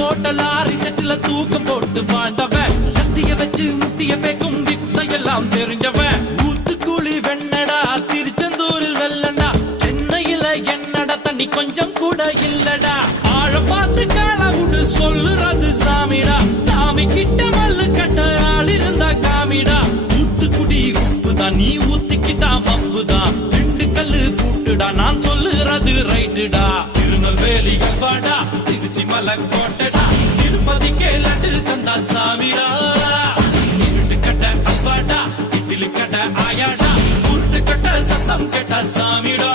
போட்ட லாரி செட்டுல தூக்கம் போட்டு வாழ்ந்தவன் சத்திய வச்சு முட்டிய பேக்கும் வித்தையெல்லாம் தெரிஞ்சவன் ஊத்துக்குழி வெண்ணடா திருச்செந்தூரில் வெள்ளடா சென்னையில என்னடா தண்ணி கொஞ்சம் கூட இல்லடா ஆழ பார்த்து காலவுடு சொல்லுறது சாமிடா சாமி கிட்ட மல்லு கட்ட ஆள் இருந்தா காமிடா ஊத்துக்குடி உப்புதான் நீ ஊத்திக்கிட்டா மப்புதான் ரெண்டு கல்லு பூட்டுடா நான் சொல்லுறது ரைட்டுடா திருநெல்வேலி கல்வாடா திருச்சி மலை கோட்டடா திருப்பதிக்கே லட்டு தந்தா சாமிடா இருட்டு கட்ட அல்வாடா இட்லி கட்ட ஆயாடா உருட்டு கட்ட சத்தம் கேட்டா சாமிடா